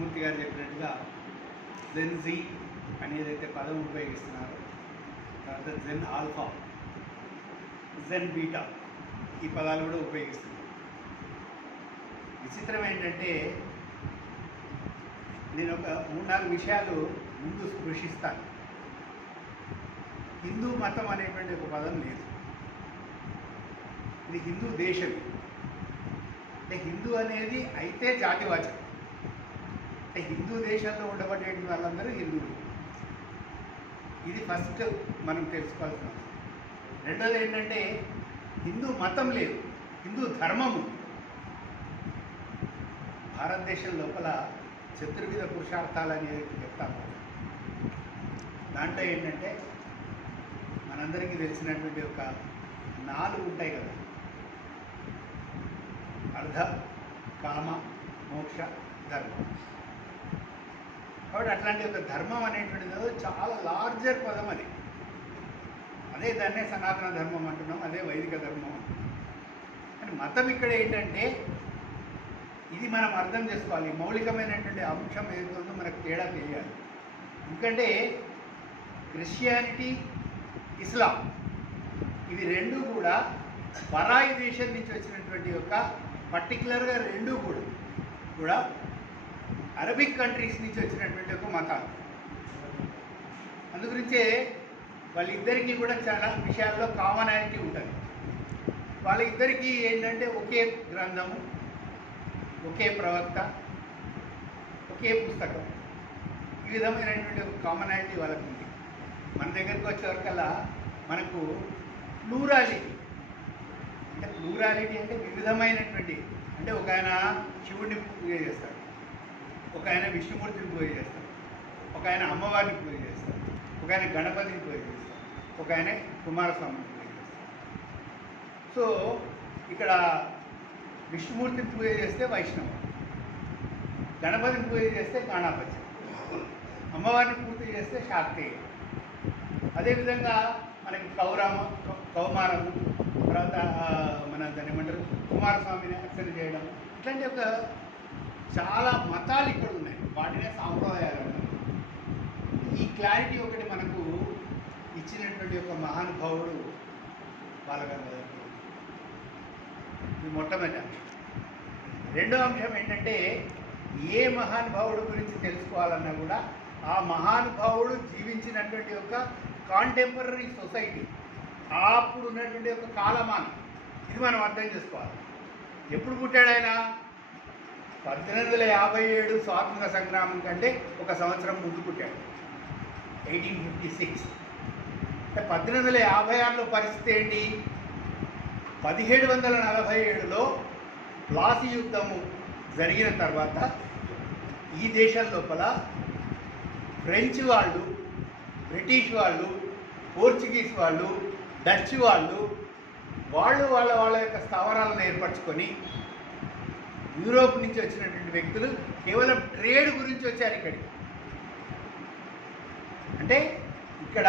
కృష్ణమూర్తి గారు చెప్పినట్టుగా జెన్ జీ అనేదైతే పదం ఉపయోగిస్తున్నారో, తర్వాత జెన్ ఆల్ఫా, జెన్ బీటా ఈ పదాలు కూడా ఉపయోగిస్తున్నారు. విచిత్రం ఏంటంటే నేను ఒక 3-4 విషయాలు ముందు స్పృశిస్తాను. హిందూ మతం అనేటువంటి ఒక పదం లేదు. ఇది హిందూ దేశం. అంటే హిందూ అనేది అయితే జాతివాచకం. అంటే హిందూ దేశంలో ఉండబడే వాళ్ళందరూ హిందువులు. ఇది ఫస్ట్ మనం తెలుసుకోవాల్సిన అవసరం. రెండోది ఏంటంటే హిందూ మతం లేదు, హిందూ ధర్మం ఉంది. భారతదేశం లోపల చతుర్విధ పురుషార్థాలు అనేది చెప్తాము. దాంట్లో ఏంటంటే మనందరికీ తెలిసినటువంటి ఒక 4 ఉంటాయి కదా: అర్థ, కామ, మోక్ష, ధర్మం. కాబట్టి అట్లాంటి ఒక ధర్మం అనేటువంటిది చాలా లార్జర్ పదం. అది అదే దాన్నే సనాతన ధర్మం అంటున్నాం, అదే వైదిక ధర్మం అంటున్నాం. కానీ మతం ఇక్కడ ఏంటంటే ఇది మనం అర్థం చేసుకోవాలి. మౌలికమైనటువంటి అంశం ఏదైతుందో మనకు తేడా తెలియాలి. ఎందుకంటే క్రిస్టియానిటీ, ఇస్లాం ఇవి రెండూ కూడా పరాయి దేశం నుంచి వచ్చినటువంటి ఒక పర్టికులర్గా రెండూ కూడా అరబిక్ కంట్రీస్ నుంచి వచ్చినటువంటి ఒక మతాలు. అందుగురించే వాళ్ళిద్దరికీ కూడా చాలా విషయాల్లో కామనాలిటీ ఉంటుంది. వాళ్ళిద్దరికీ ఏంటంటే ఒకే గ్రంథము, ఒకే ప్రవక్త, ఒకే పుస్తకం, ఈ విధమైనటువంటి ఒక కామనాలిటీ వాళ్ళకు ఉంది. మన దగ్గరికి వచ్చేవరకల్లా మనకు ప్లూరాలిటీ అంటే వివిధమైనటువంటి, అంటే ఒక ఆయన శివుడిని పూజ చేస్తాడు, ఒక ఆయన విష్ణుమూర్తిని పూజ చేస్తాడు, ఒక ఆయన అమ్మవారిని పూజ చేస్తాడు, ఒక ఆయన గణపతిని పూజ చేస్తాడు, ఒక ఆయన కుమారస్వామిని పూజ చేస్తాడు. సో ఇక్కడ విష్ణుమూర్తిని పూజ చేస్తే వైష్ణవం, గణపతిని పూజ చేస్తే గాణాపత్యం, అమ్మవారిని పూజ చేస్తే శాక్తేయ. అదేవిధంగా మనకి కౌమారము, తర్వాత మన దాన్ని ఏమంటారు కుమారస్వామిని అర్చన చేయడం, ఇట్లాంటి ఒక చాలా మతాలు ఇక్కడ ఉన్నాయి. వాటినే సాంప్రదాయాలు అన్నారు. ఈ క్లారిటీ ఒకటి మనకు ఇచ్చినటువంటి ఒక మహానుభావుడు బాలగంగాధర్. ఇది మొట్టమొదటి అంశం. రెండో అంశం ఏంటంటే ఏ మహానుభావుడు గురించి తెలుసుకోవాలన్నా కూడా ఆ మహానుభావుడు జీవించినటువంటి ఒక కాంటెంపరీ సొసైటీ, అప్పుడు ఉన్నటువంటి ఒక కాలమానం, ఇది మనం అర్థం చేసుకోవాలి. ఎప్పుడు పుట్టాడు ఆయన? 1857 స్వాతంత్ర సంగ్రామం కంటే ఒక సంవత్సరం ముందు పుట్టాడు, 1856. అంటే 1856లో పరిస్థితి ఏంటి? 1747లో ప్లాసీ యుద్ధము జరిగిన తర్వాత ఈ దేశం లోపల ఫ్రెంచ్ వాళ్ళు, బ్రిటిష్ వాళ్ళు, పోర్చుగీస్ వాళ్ళు, డచ్ వాళ్ళు వాళ్ళ యొక్క స్థావరాలను ఏర్పరచుకొని యూరోప్ నుంచి వచ్చినటువంటి వ్యక్తులు కేవలం ట్రేడ్ గురించి వచ్చారు ఇక్కడికి. అంటే ఇక్కడ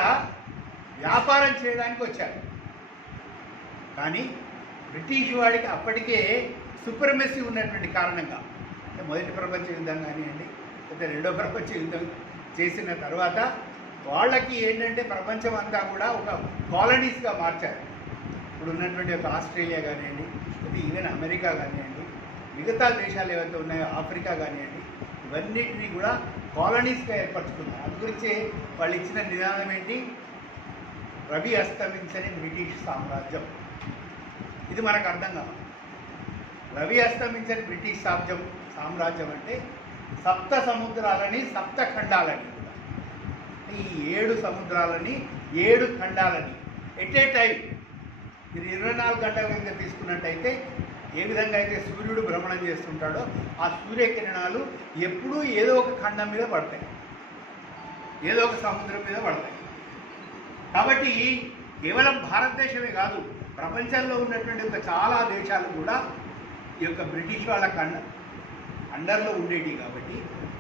వ్యాపారం చేయడానికి వచ్చారు. కానీ బ్రిటిష్ వాడికి అప్పటికే సుప్రమసీ ఉన్నటువంటి కారణంగా, అంటే మొదటి ప్రపంచ యుద్ధం కానివ్వండి, లేదా రెండో ప్రపంచ యుద్ధం చేసిన తర్వాత వాళ్ళకి ఏంటంటే ప్రపంచం అంతా కూడా ఒక కాలనీస్గా మార్చారు. ఇప్పుడు ఉన్నటువంటి ఒక ఆస్ట్రేలియా కానివ్వండి, లేదా ఈవెన్ అమెరికా కానివ్వండి, మిగతా దేశాలు ఏవైతే ఉన్నాయో ఆఫ్రికా కానివ్వండి, ఇవన్నిటినీ కూడా కాలనీస్గా ఏర్పరచుకున్నారు. అందు గురించి వాళ్ళు ఇచ్చిన నినాదం ఏంటి? రవి అస్తమించని బ్రిటిష్ సామ్రాజ్యం. ఇది మనకు అర్థం కావాలి. రవి అస్తమించని బ్రిటిష్ సామ్రాజ్యం అంటే సప్త సముద్రాలని, సప్త ఖండాలని, ఈ 7 సముద్రాలని, 7 ఖండాలని ఎట్ ఏ టైం మీరు 24 గంటల కింద తీసుకున్నట్టయితే ఏ విధంగా అయితే సూర్యుడు భ్రమణం చేస్తుంటాడో ఆ సూర్యకిరణాలు ఎప్పుడూ ఏదో ఒక ఖండం మీద పడతాయి, ఏదో ఒక సముద్రం మీద పడతాయి. కాబట్టి కేవలం భారతదేశమే కాదు, ప్రపంచంలో ఉన్నటువంటి ఒక చాలా దేశాలు కూడా ఈ యొక్క బ్రిటిష్ వాళ్ళ అండర్లో ఉండేవి. కాబట్టి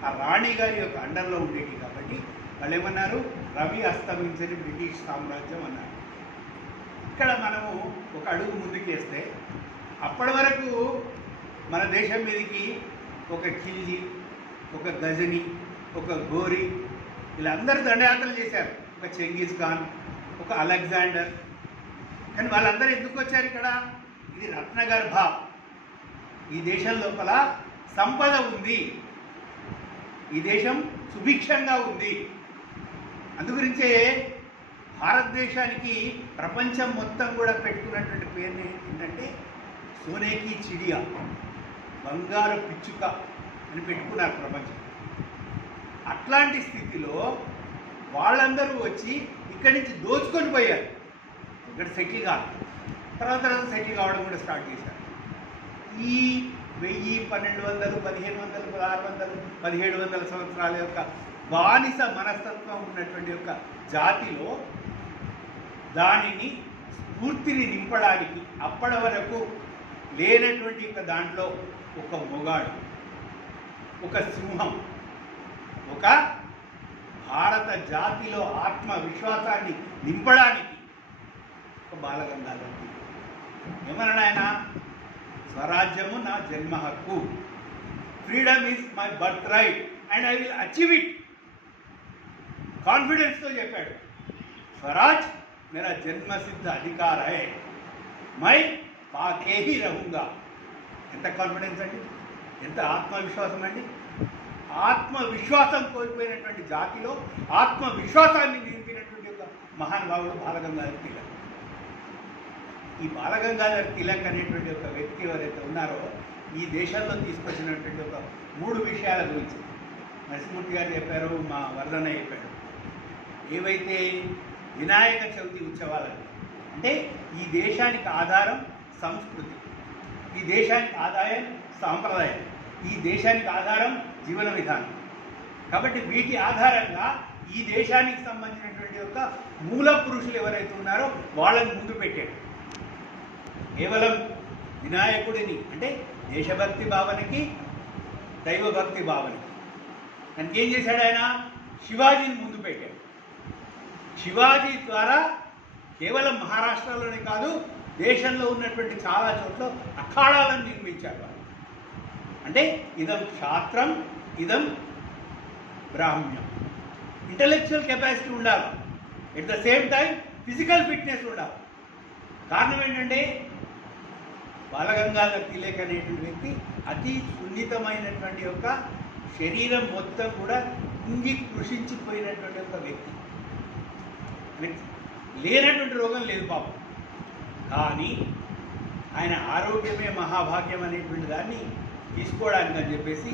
ఆ రాణి గారి యొక్క అండర్లో ఉండేవి. కాబట్టి వాళ్ళు ఏమన్నారు? రవి అస్తమించని బ్రిటిష్ సామ్రాజ్యం అన్నారు. ఇక్కడ మనము ఒక అడుగు ముందుకేస్తే అప్పటి వరకు మన దేశం మీదకి ఒక ఖిల్జీ, ఒక గజని, ఒక గోరి, వీళ్ళందరూ దండయాత్రలు చేశారు. ఒక చెంగిస్ ఖాన్, ఒక అలెగ్జాండర్. కానీ వాళ్ళందరూ ఎందుకు వచ్చారు ఇక్కడ? ఇది రత్నగర్భ, ఈ దేశం లోపల సంపద ఉంది, ఈ దేశం సుభిక్షంగా ఉంది. అందుగురించే భారతదేశానికి ప్రపంచం మొత్తం కూడా పెట్టుకున్నటువంటి పేరుని ఏంటంటే సోనేకి చిడియా, బంగారు పిచ్చుక అని పెట్టుకున్నారు ప్రపంచం. అట్లాంటి స్థితిలో వాళ్ళందరూ వచ్చి ఇక్కడి నుంచి దోచుకొని పోయారు. ఇక్కడ సెటిల్ కాదు, తర్వాత సెటిల్ కావడం కూడా స్టార్ట్ చేశారు. ఈ 1000, 1200, 1500, 1600, 1700 సంవత్సరాల యొక్క బానిస మనస్తత్వం ఉన్నటువంటి యొక్క జాతిలో దానిని స్ఫూర్తిని నింపడానికి అప్పటి వరకు లేనటువంటి ఒక దాంట్లో ఒక మొగాడు, ఒక సింహం, ఒక భారత జాతిలో ఆత్మవిశ్వాసాన్ని నింపడానికి ఒక బాలగంగాధర్ ఏమన్నాడు ఆయన? స్వరాజ్యము నా జన్మ హక్కు, freedom is my birth right and I will achieve it. కాన్ఫిడెన్స్తో చెప్పాడు, స్వరాజ్ मेरा జన్మసిద్ధ అధికార హై, మై పాకే హీ రహూంగా. ఎంత కాన్ఫిడెన్స్ అండి, ఎంత ఆత్మవిశ్వాసం అండి. ఆత్మవిశ్వాసం కోల్పోయినటువంటి జాతిలో ఆత్మవిశ్వాసాన్ని నింపినటువంటి ఒక మహానుభావుడు బాలగంగాధర్ తిలక్. ఈ బాలగంగాధర్ తిలక్ అనేటువంటి ఒక వ్యక్తి ఎవరైతే ఉన్నారో ఈ దేశంలో తీసుకొచ్చినటువంటి ఒక 3 విషయాల గురించి నరసింహమూర్తి గారు చెప్పారు, మా వరదన్న చెప్పాడు. ఏవైతే వినాయక చవితి ఉత్సవాలని, అంటే ఈ దేశానికి ఆధారం సంస్కృతి, ఈ దేశానికి ఆదాయం సాంప్రదాయం, ఈ దేశానికి ఆధారం జీవన విధానం. కాబట్టి వీటి ఆధారంగా ఈ దేశానికి సంబంధించినటువంటి యొక్క మూల పురుషులు ఎవరైతే ఉన్నారో వాళ్ళని ముందు పెట్టాడు. కేవలం వినాయకుడిని అంటే దేశభక్తి భావనకి, దైవభక్తి భావనకి. దానికి ఏం చేశాడు ఆయన? శివాజీని ముందు పెట్టాడు. శివాజీ ద్వారా కేవలం మహారాష్ట్రలోనే కాదు దేశంలో ఉన్నటువంటి చాలా చోట్ల అఖాడాలను నిర్మించారు. అంటే ఇదం శాస్త్రం, ఇదం బ్రాహ్మ్యం. ఇంటలెక్చువల్ కెపాసిటీ ఉండాలి, at the same time physical fitness ఉండాలి. కారణం ఏంటంటే బాలగంగాధర్ తిలక్ అనేటువంటి వ్యక్తి అతి సున్నితమైనటువంటి యొక్క శరీరం మొత్తం కూడా కుంగి కృషించిపోయినటువంటి ఒక వ్యక్తి. లేనటువంటి రోగం లేదు పాపం, కానీ ఆయన ఆరోగ్యమే మహాభాగ్యం అనేటువంటి దాన్ని తీసుకోవడానికి అని చెప్పేసి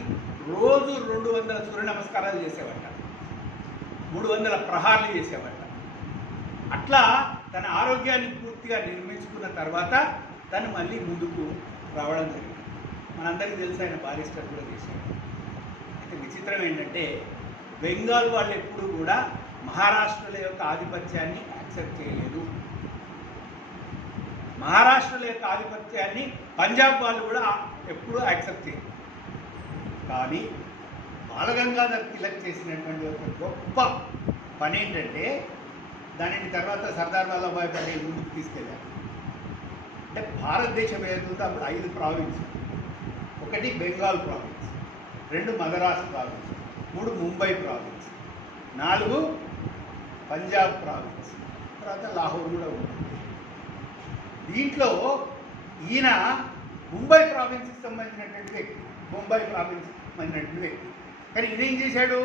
రోజు 200 సూర్య నమస్కారాలు చేసేవాట, 300 ప్రహారాలు చేసేవాట. అట్లా తన ఆరోగ్యాన్ని పూర్తిగా నిర్మించుకున్న తర్వాత తను మళ్ళీ ముందుకు రావడం జరిగింది. మనందరికీ తెలుసు ఆయన బారిస్టర్ కూడా చేశాడు. అయితే విచిత్రం ఏంటంటే బెంగాల్ వాళ్ళు ఎప్పుడు కూడా మహారాష్ట్రల యొక్క ఆధిపత్యాన్ని యాక్సెప్ట్ చేయలేదు. మహారాష్ట్రల యొక్క ఆధిపత్యాన్ని పంజాబ్ వాళ్ళు కూడా ఎప్పుడూ యాక్సెప్ట్ చేయలేదు. కానీ బాలగంగాధర్ తిలక్ చేసినటువంటి ఒక గొప్ప పని ఏంటంటే దానిని తర్వాత సర్దార్ వల్లభాయ్ పటేల్ ముందుకు తీసుకెళ్ళారు. అంటే భారతదేశం ఏదైతుందో అప్పుడు 5 province, 1 Bengal province, 2 Madras province, 3 Mumbai province, 4 Punjab province, తర్వాత లాహోర్ కూడా ఉంటుంది. దీంట్లో ఈయన ముంబై ప్రావిన్స్కి సంబంధించినటువంటి వ్యక్తి, ముంబై ప్రావిన్స్ సంబంధించినటువంటి వ్యక్తి. కానీ ఈయన ఏం చేశాడు?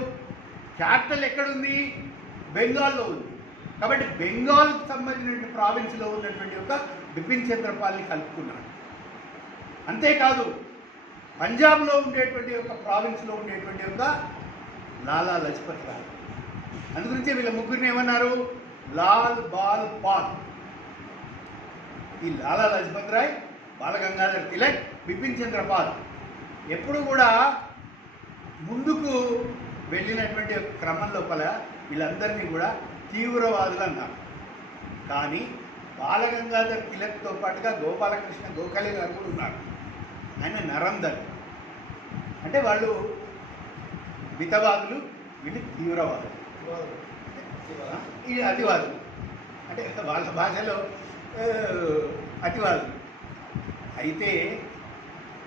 క్యాపిటల్ ఎక్కడుంది? బెంగాల్లో ఉంది. కాబట్టి బెంగాల్కి సంబంధించినటువంటి ప్రావిన్స్లో ఉన్నటువంటి ఒక బిపిన్ చంద్రపాల్ని కలుపుకున్నాడు. అంతేకాదు పంజాబ్లో ఉండేటువంటి ఒక ప్రావిన్స్లో ఉండేటువంటి ఒక లాలా లజపత్ రాయ్. అందుగురించి వీళ్ళ ముగ్గురిని ఏమన్నారు? లాల్ బాల్ పాల్. ఈ లాలా లజపత్ రాయ్, బాలగంగాధర్ తిలక్, బిపిన్ చంద్రపాల్ ఎప్పుడు కూడా ముందుకు వెళ్ళినటువంటి క్రమం లోపల వీళ్ళందరినీ కూడా తీవ్రవాదులు అన్నారు. కానీ బాలగంగాధర్ తిలక్తో పాటుగా గోపాలకృష్ణ గోఖలే గారు కూడా ఉన్నారు. ఆయన నరందర్, అంటే వాళ్ళు మితవాదులు, వీళ్ళు తీవ్రవాదులు, ఈ అతివాదులు, అంటే వాళ్ళ భాషలో అతివాదులు. అయితే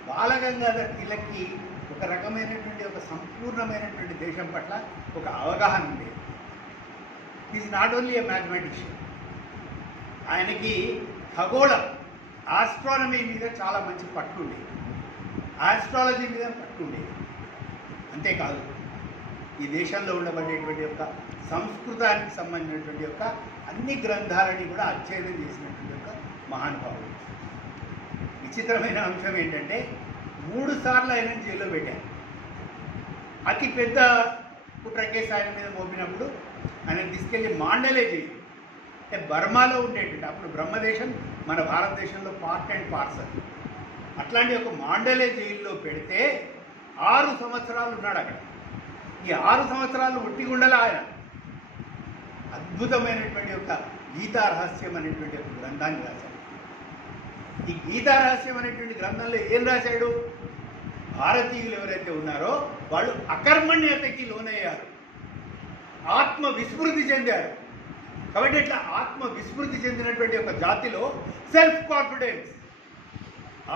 బాలగంగాధర్ తిలక్కి ఒక రకమైనటువంటి ఒక సంపూర్ణమైనటువంటి దేశం పట్ల ఒక అవగాహన ఉండేది. Is not only A mathematician, ఆయనకి ఖగోళం ఆస్ట్రానమీ మీద చాలా మంచి పట్టు ఉండేది, ఆస్ట్రాలజీ మీద పట్టు ఉండేది. అంతేకాదు ఈ దేశంలో ఉండబడేటువంటి యొక్క సంస్కృతానికి సంబంధించినటువంటి యొక్క అన్ని గ్రంథాలని కూడా అధ్యయనం చేసినటువంటి యొక్క మహానుభావుడు. విచిత్రమైన అంశం ఏంటంటే 3 సార్లు ఆయన జైల్లో పెట్టారు. అతి పెద్ద కుట్ర కేసు ఆయన మీద మోపినప్పుడు ఆయన తీసుకెళ్ళి మాండలే జైలు, అంటే బర్మాలో ఉండేటువంటి, అప్పుడు బ్రహ్మదేశం మన భారతదేశంలో పార్ట్ అండ్ పార్సల్, అట్లాంటి ఒక మాండలే జైల్లో పెడితే 6 సంవత్సరాలు ఉన్నాడు అక్కడ. ఈ 6 సంవత్సరాలు ఒట్టిగుండలా ఆయన అద్భుతమైనటువంటి యొక్క గీతా రహస్యం అనేటువంటి ఒక గ్రంథాన్ని రాశాడు. ఈ గీతా రహస్యం అనేటువంటి గ్రంథంలో ఏం రాశాడు? భారతీయులు ఎవరైతే ఉన్నారో వాళ్ళు అకర్మణ్యతకి లోనయ్యారు, ఆత్మ విస్మృతి చెందారు. కాబట్టి ఇట్లా ఆత్మ విస్మృతి చెందినటువంటి ఒక జాతిలో సెల్ఫ్ కాన్ఫిడెన్స్,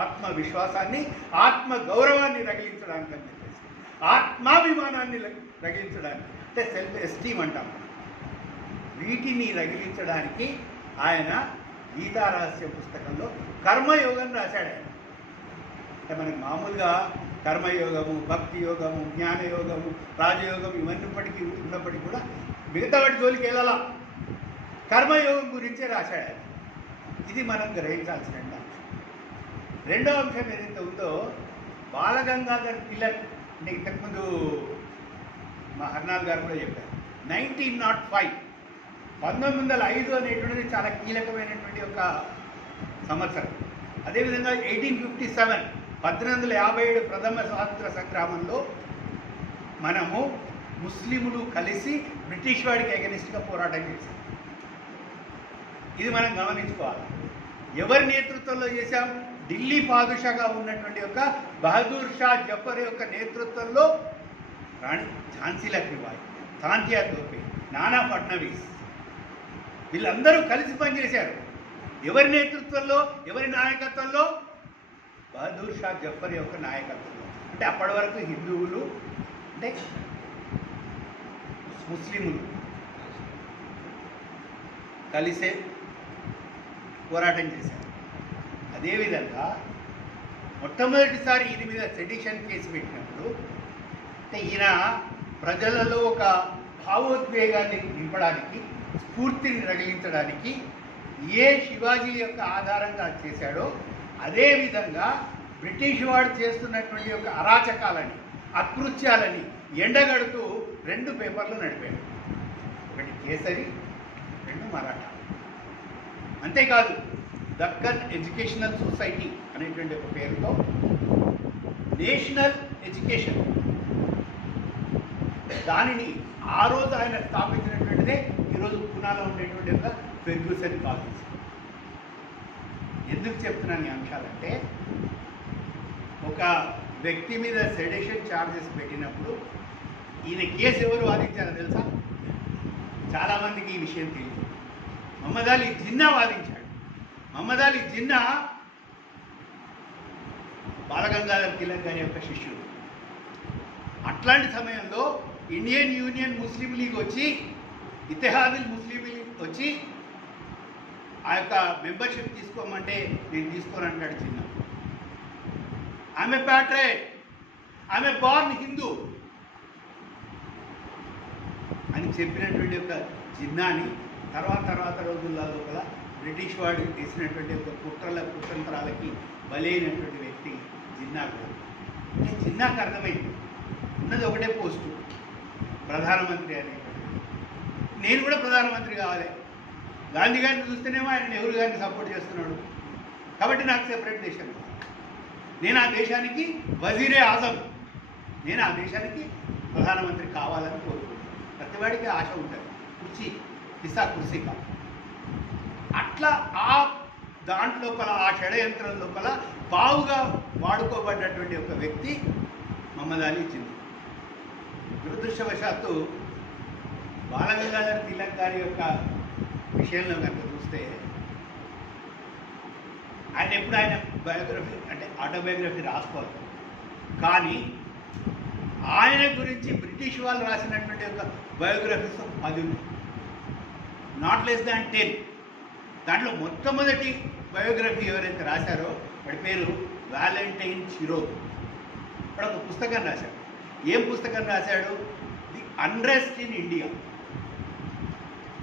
ఆత్మ విశ్వాసాన్ని, ఆత్మ గౌరవాన్ని రగిలించడానికి అని చెప్పేసి, ఆత్మాభిమానాన్ని రగిలించడానికి, అంటే సెల్ఫ్ ఎస్టీమ్ అంటాం, వీటిని రగిలించడానికి ఆయన గీతా రహస్య పుస్తకంలో కర్మయోగం రాశాడు. ఆయన అంటే మనకి మామూలుగా కర్మయోగము, భక్తి యోగము, జ్ఞానయోగము, రాజయోగం ఇవన్నప్పటికీ ఉన్నప్పటికీ కూడా మిగతా వాటి జోలికి వెళ్ళాలా, కర్మయోగం గురించే రాశాడు ఆయన. ఇది మనం గ్రహించాల్సిన అంశం. రెండో అంశం ఏదైతే ఉందో, బాలగంగాధర్ తిలక్, అంటే ఇంతకుముందు మా హర్నాథ్ గారు కూడా చెప్పారు, 1905 1905 అనేటువంటిది చాలా కీలకమైనటువంటి ఒక సంవత్సరం. అదేవిధంగా 1857 1857 ప్రథమ స్వాతంత్ర సంగ్రామంలో మనము ముస్లింలు కలిసి బ్రిటిష్ వాడికి అగెనిస్ట్గా పోరాటం చేశాం. ఇది మనం గమనించుకోవాలి. ఎవరి నేతృత్వంలో చేశాం? ఢిల్లీ పాదుషాగా ఉన్నటువంటి యొక్క బహదూర్ షా జఫర్ యొక్క నేతృత్వంలో రాణి ఝాన్సీ లక్ష్మీబాయి, తాంతియా తోపే, నానా ఫడ్నవీస్ వీళ్ళందరూ కలిసి పనిచేశారు. ఎవరి నేతృత్వంలో, ఎవరి నాయకత్వంలో? బహదూర్ షా జఫర్ యొక్క నాయకత్వంలో. అంటే అప్పటి వరకు హిందువులు, అంటే ముస్లింలు కలిసే పోరాటం చేశారు. అదేవిధంగా మొట్టమొదటిసారి ఈయన మీద సెడిషన్ కేసు పెట్టినప్పుడు, అంటే ఈయన ప్రజలలో ఒక భావోద్వేగాన్ని నింపడానికి, స్ఫూర్తిని రగిలించడానికి ఏ శివాజీ యొక్క ఆధారంగా చేశాడో అదేవిధంగా బ్రిటిష్ వాడు చేస్తున్నటువంటి యొక్క అరాచకాలని, అకృత్యాలని ఎండగడుతూ 2 పేపర్లు నడిపాడు. ఒకటి కేసరి, 2 మరాఠా. అంతేకాదు దక్కన్ ఎడ్యుకేషనల్ సొసైటీ అనేటువంటి ఒక పేరుతో నేషనల్ ఎడ్యుకేషన్, దానిని ఆ రోజు ఆయన స్థాపించినటువంటిదే ఈరోజు పూనాలో ఉండేటువంటి ఒక ఫెర్గ్యూసన్ కాలేజ్. ఎందుకు చెప్తున్నాను ఈ అంశాలంటే, ఒక వ్యక్తి మీద సెడేషన్ ఛార్జెస్ పెట్టినప్పుడు ఈయన కేసు ఎవరు వాదించారో తెలుసా? చాలామందికి ఈ విషయం తెలియదు. మహమ్మద్ అలీ జిన్నా వాదించాడు. మహమ్మద్ అలీ జిన్నా బాలగంగాధర్ తిలక్ గారి యొక్క శిష్యుడు. అట్లాంటి సమయంలో ఇండియన్ యూనియన్ ముస్లిం లీగ్ వచ్చి, ఇతిహాదుల్ ముస్లిం లీగ్ వచ్చి ఆ యొక్క మెంబర్షిప్ తీసుకోమంటే నేను తీసుకోనంటాడు జిన్నా. ఆమె ప్యాట్రియట్, ఆమె బార్న్ హిందూ అని చెప్పినటువంటి ఒక జిన్నాని తర్వాత రోజుల్లో లోపల బ్రిటిష్ వాడు చేసినటువంటి ఒక కుతంత్రాలకి బలైనటువంటి వ్యక్తి జిన్నా గారు. అంటే జిన్నాకు అర్థమైంది ఉన్నది ఒకటే పోస్టు, ప్రధానమంత్రి అనేటువంటి. నేను కూడా ప్రధానమంత్రి కావాలి, గాంధీ గారిని చూస్తేనేమో ఆయన నెహ్రూ గారిని సపోర్ట్ చేస్తున్నాడు, కాబట్టి నాకు సెపరేట్ దేశం కావాలి, నేను ఆ దేశానికి వజీరే ఆజం, నేను ఆ దేశానికి ప్రధానమంత్రి కావాలని కోరుకుంటున్నాను. ప్రతివాడికి ఆశ ఉంటుంది, కుర్సీ కాదు. అట్లా ఆ దాంట్లోపల, ఆ షడయంత్రం లోపల బావుగా వాడుకోబడ్డటువంటి ఒక వ్యక్తి మహమ్మద్ అలీ జిన్నా. దురదృష్టవశాత్తు బాలగంగాధర్ తిలక్ గారి యొక్క విషయంలో కనుక చూస్తే, ఆయన ఎప్పుడు ఆయన బయోగ్రఫీ, అంటే ఆటోబయోగ్రఫీ రాసుకోవాలి, కానీ ఆయన గురించి బ్రిటిష్ వాళ్ళు రాసినటువంటి ఒక బయోగ్రఫీస్ 10 ఉన్నాయి, నాట్ లెస్ దాన్ 10. దాంట్లో మొట్టమొదటి బయోగ్రఫీ ఎవరైతే రాశారో వాడి పేరు వ్యాలంటైన్ చిరోక్. వాడు ఒక పుస్తకం రాశాడు. ఏం పుస్తకం రాశాడు? The unrest in India.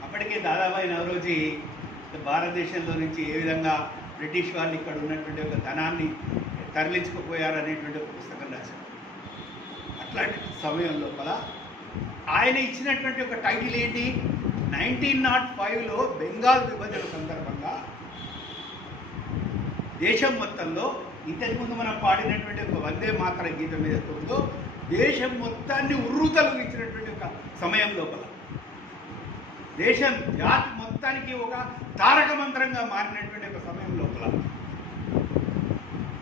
అప్పటికే దాదాబాయి నవరోజీ భారతదేశంలో నుంచి ఏ విధంగా బ్రిటిష్ వాళ్ళు ఇక్కడ ఉన్నటువంటి ఒక ధనాన్ని తరలించుకుపోయారు అనేటువంటి ఒక పుస్తకం రాశాడు. అట్లాంటి సమయం లోపల ఆయన ఇచ్చినటువంటి ఒక టైటిల్ ఏంటి? 1905లో బెంగాల్ విభజన సందర్భంగా దేశం మొత్తంలో ఇంతకుముందు మనం పాడినటువంటి ఒక వందే మాతర గీతం ఏదైతే ఉందో దేశం మొత్తాన్ని ఉర్రూతలూగించినటువంటి ఒక సమయం లోపల, దేశం జాతి మొత్తానికి ఒక తారక మంత్రంగా మారినటువంటి ఒక సమయం లోపల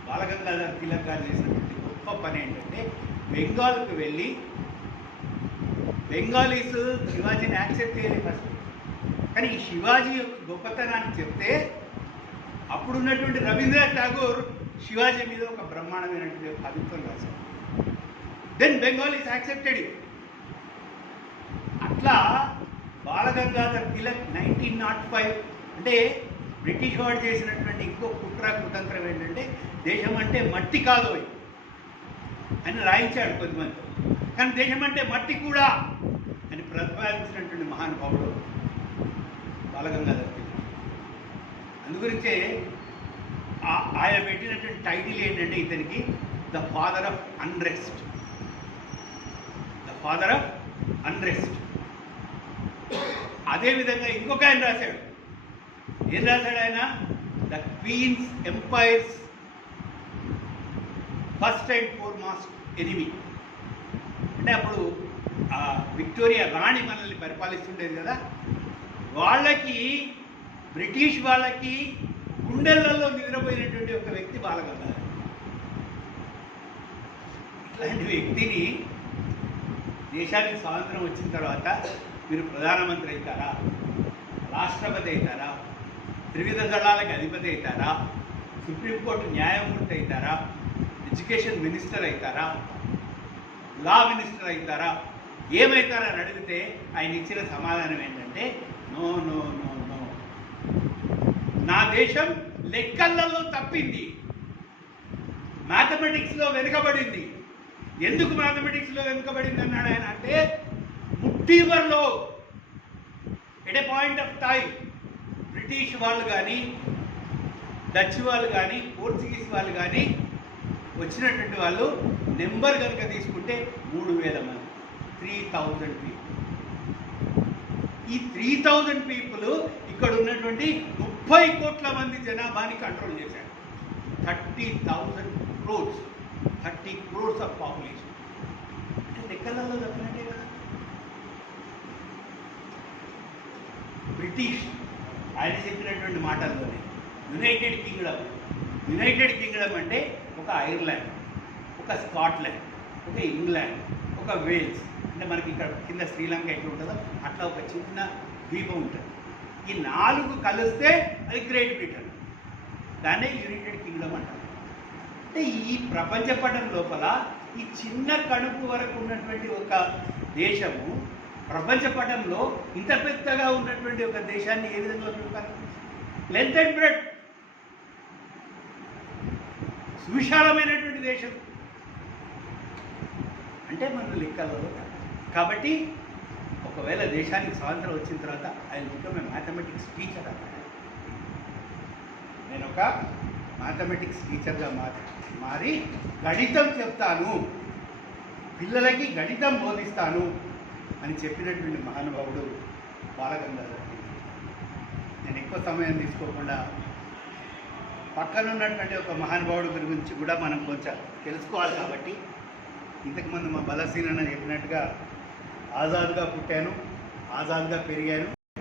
బాలగంగాధర్ తిలక్ గారు చేసినటువంటి గొప్ప పని ఏంటంటే బెంగాల్కి వెళ్ళి బెంగాలీస్ శివాజీని యాక్సెప్ట్ చేయలేదు ఫస్ట్. కానీ ఈ శివాజీ యొక్క గొప్పతనాన్ని చెప్తే అప్పుడున్నటువంటి రవీంద్రనాథ్ ఠాగూర్ శివాజీ మీద ఒక బ్రహ్మాండమైనటువంటి కవిత్వం రాశారు. Then Bengalis accepted it. అట్లా బాలగంగాధర్ తిలక్ 1905 అంటే బ్రిటిష్ వాడు చేసినటువంటి ఇంకో కుట్ర కుతంత్రం ఏంటంటే దేశం అంటే మట్టి కాదు అని రాయించాడు కొద్దిమంది. కానీ దేశం అంటే మట్టి కూడా అని ప్రతిపాదించినటువంటి మహానుభావుడు బాలగంగాధర్ తిలక్. అందుగురించే ఆయన పెట్టినటువంటి టైటిల్ ఏంటంటే ఇతనికి the father of unrest. The father of unrest. అదేవిధంగా ఇంకొక ఆయన రాశాడు. ఏం రాశాడు ఆయన? The queen's empire's first and foremost enemy. అంటే అప్పుడు విక్టోరియా రాణి మనల్ని పరిపాలిస్తుండేది కదా, వాళ్ళకి బ్రిటిష్ వాళ్ళకి గుండెలలో నిద్రపోయినటువంటి ఒక వ్యక్తి బాలగంగాధర్. ఇట్లాంటి వ్యక్తిని దేశానికి స్వాతంత్రం వచ్చిన తర్వాత మీరు ప్రధానమంత్రి అవుతారా, రాష్ట్రపతి అవుతారా, త్రివిధ దళాలకు అధిపతి అవుతారా, సుప్రీంకోర్టు న్యాయమూర్తి అవుతారా, ఎడ్యుకేషన్ మినిస్టర్ అవుతారా, లా మినిస్టర్ అవుతారా, ఏమవుతారా అని అడిగితే ఆయన ఇచ్చిన సమాధానం ఏంటంటే నో నో నో నో, నా దేశం లెక్కలలో తప్పింది, మ్యాథమెటిక్స్లో వెనుకబడింది. ఎందుకు మ్యాథమెటిక్స్లో వెనుకబడింది అన్నాడు ఆయన అంటే ముట్టివర్లో at a point of time British వాళ్ళు కానీ డచ్ వాళ్ళు కానీ పోర్చుగీస్ వాళ్ళు కానీ వచ్చినటువంటి వాళ్ళు నెంబర్ కనుక తీసుకుంటే 3000 మంది, 3000 పీపుల్. ఈ 3000 పీపుల్ ఇక్కడ ఉన్నటువంటి 30 కోట్ల మంది జనాభాని కంట్రోల్ చేశారు. 30,000 crores, 30 crores ఆఫ్ పాపులేషన్. అంటే లెక్కలలో తప్పినట్టే కదా. బ్రిటిష్ ఆయన చెప్పినటువంటి మాటల్లోనే యునైటెడ్ కింగ్డమ్ అంటే ఒక ఐర్లాండ్, ఒక స్కాట్లాండ్, ఒక ఇంగ్లాండ్, ఒక వేల్స్. అంటే మనకి ఇక్కడ కింద శ్రీలంక ఎట్లా ఉంటుందో అట్లా ఒక చిన్న ద్వీపం ఉంటుంది. ఈ 4 కలిస్తే అది గ్రేట్ బ్రిటన్. దాన్నే యునైటెడ్ కింగ్డమ్ అంటారు. అంటే ఈ ప్రపంచ పటం లోపల ఈ చిన్న కడుపు వరకు ఉన్నటువంటి ఒక దేశము ప్రపంచ పటంలో ఇంత పెద్దగా ఉన్నటువంటి ఒక దేశాన్ని ఏ విధంగా చూపాలి? లెంత్ అండ్ బ్రెడ్, సువిశాలమైనటువంటి దేశం అంటే మన లెక్కలలో. కాబట్టి ఒకవేళ దేశానికి స్వాతంత్రం వచ్చిన తర్వాత ఆయన బికమ్ మ్యాథమెటిక్స్ టీచర్ అన్నాడు. నేను ఒక మ్యాథమెటిక్స్ టీచర్గా మారి గణితం చెప్తాను, పిల్లలకి గణితం బోధిస్తాను అని చెప్పినటువంటి మహానుభావుడు బాలగంగాధర్. నేను ఎక్కువ సమయం తీసుకోకుండా పక్కనున్నటువంటి ఒక మహానుభావుడు గురించి కూడా మనం కొంచెం తెలుసుకోవాలి. కాబట్టి ఇంతకుముందు మా బలసీనన్న చెప్పినట్టుగా ఆజాద్గా పుట్టాను, ఆజాద్గా పెరిగాను,